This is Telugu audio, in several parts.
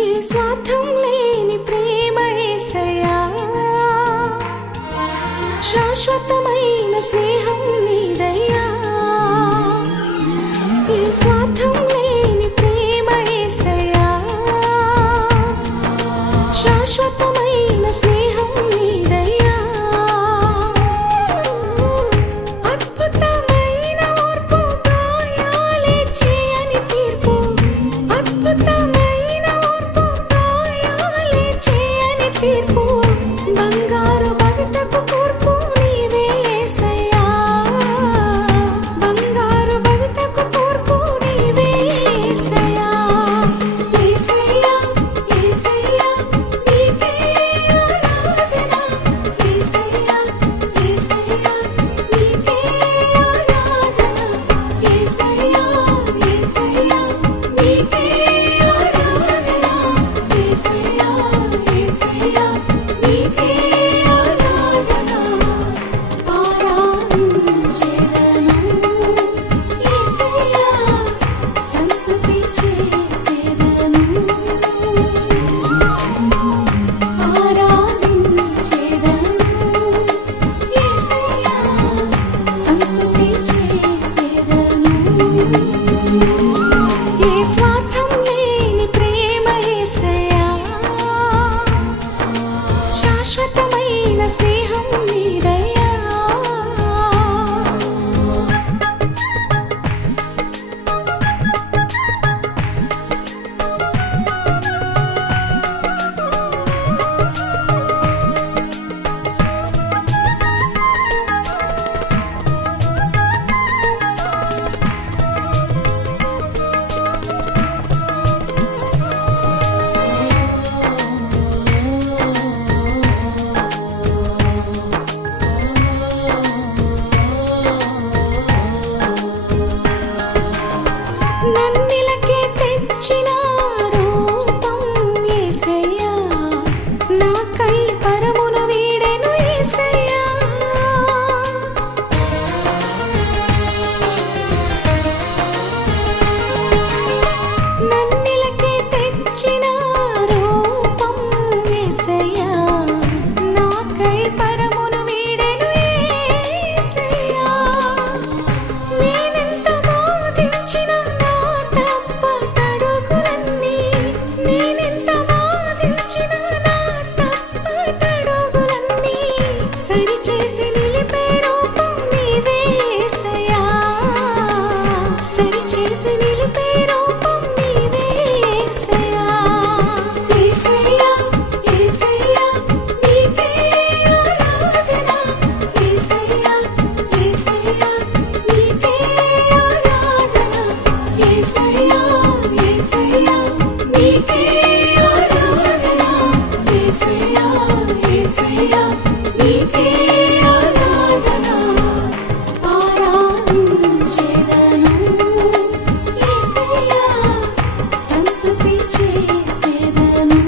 ఈ స్వార్థం లేని ప్రేమ యేసయ్యా, శాశ్వతమైన స్నేహం నీదయ్యా. ఈ స్వార్థం లేని ప్రేమ యేసయ్యా, శాశ్వతమైన స్నేహం నీదయ్యా. అద్భుతమైన ఓర్పు, గాయాలే చేయని తీర్పు. అద్భుతమైన ఓర్పు, గాయాలే చేయని తీర్పు. బంగారు భవితకు కూర్పు నీవే యేసయ్యా, బంగారు భవితకు కూర్పు నీవే యేసయ్యా. యేసయ్యా యేసయ్యా నీకే ఆరాధన. యేసయ్యా యేసయ్యా నీకే ఆరాధన. యేసయ్యా యేసయ్యా నీకే ఆరాధన. యేసయ్యా యేసయ్యా నీకే ఆరాధన. ఆరాధించెదను యేసయ్యా, సంస్తుతి చేసెదను. ఆరాధించెదను యేసయ్యా, సంస్తుతి చేసెదను. ఏ స్వార్థం లేని ప్రేమ యేసయ్యా, శాశ్వతమైన స్నేహం నీదయ్యా. నన్నిలకే తెచ్చిన రూపం యేసయ్యా, నాకై పరమును వీడెను యేసయ్యా. నన్నిలకే తెచ్చిన రూపం యేసయ్యా, నాకై పరమును వీడెను యేసయ్యా. నేనెంత బాధించిన నా తప్పటడుగులన్నీ, నేనెంత బాధించిన నా తప్పటడుగులన్నీ సరిచేసి నిలిపే రూపం నీవే యేసయ్యా, సరిచేసి నిలిపే రూపం నీవే యేసయ్యా. యేసయ్యా యేసయ్యా నీకే ఆరాధన. యేసయ్యా యేసయ్యా నీకే ఆరాధన. యేసయ్యా యేసయ్యా నీకే ఆరాధన. యేసయ్యా యేసయ్యా నీకే ఆరాధన. ఆరాధించెదను యేసయ్యా, సంస్తుతి చేసెదను.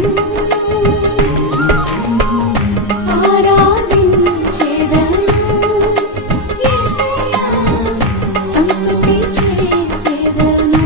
ఆరాధించెదను యేసయ్యా, సంస్తుతి చేసెదను.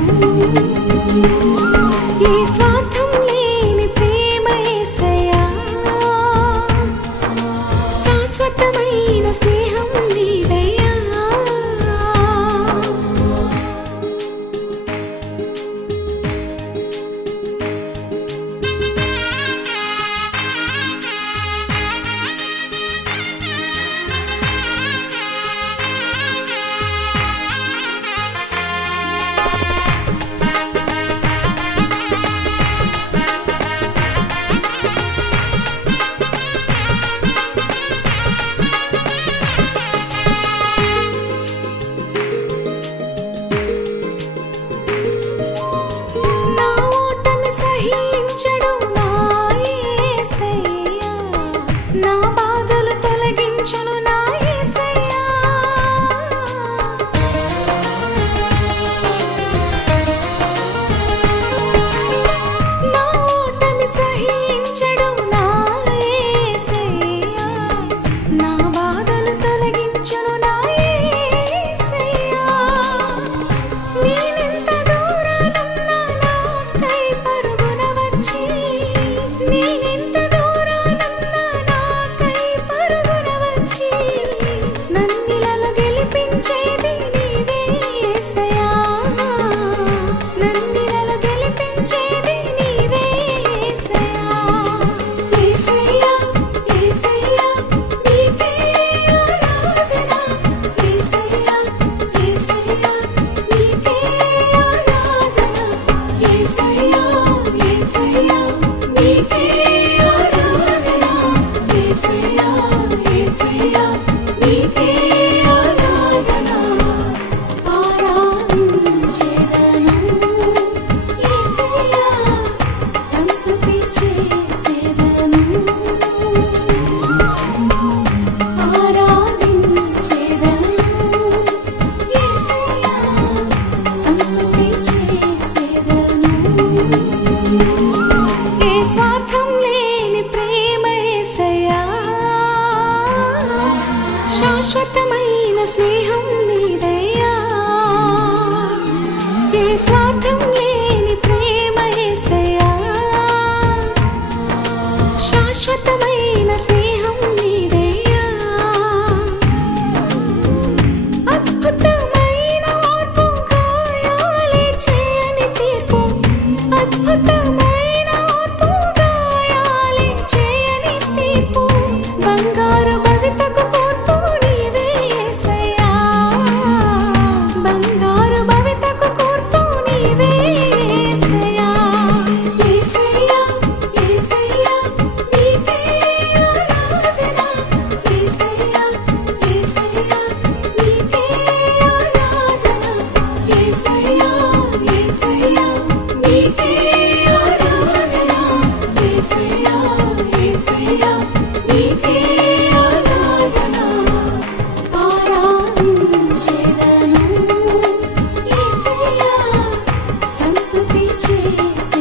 సంస్తుతి చేసి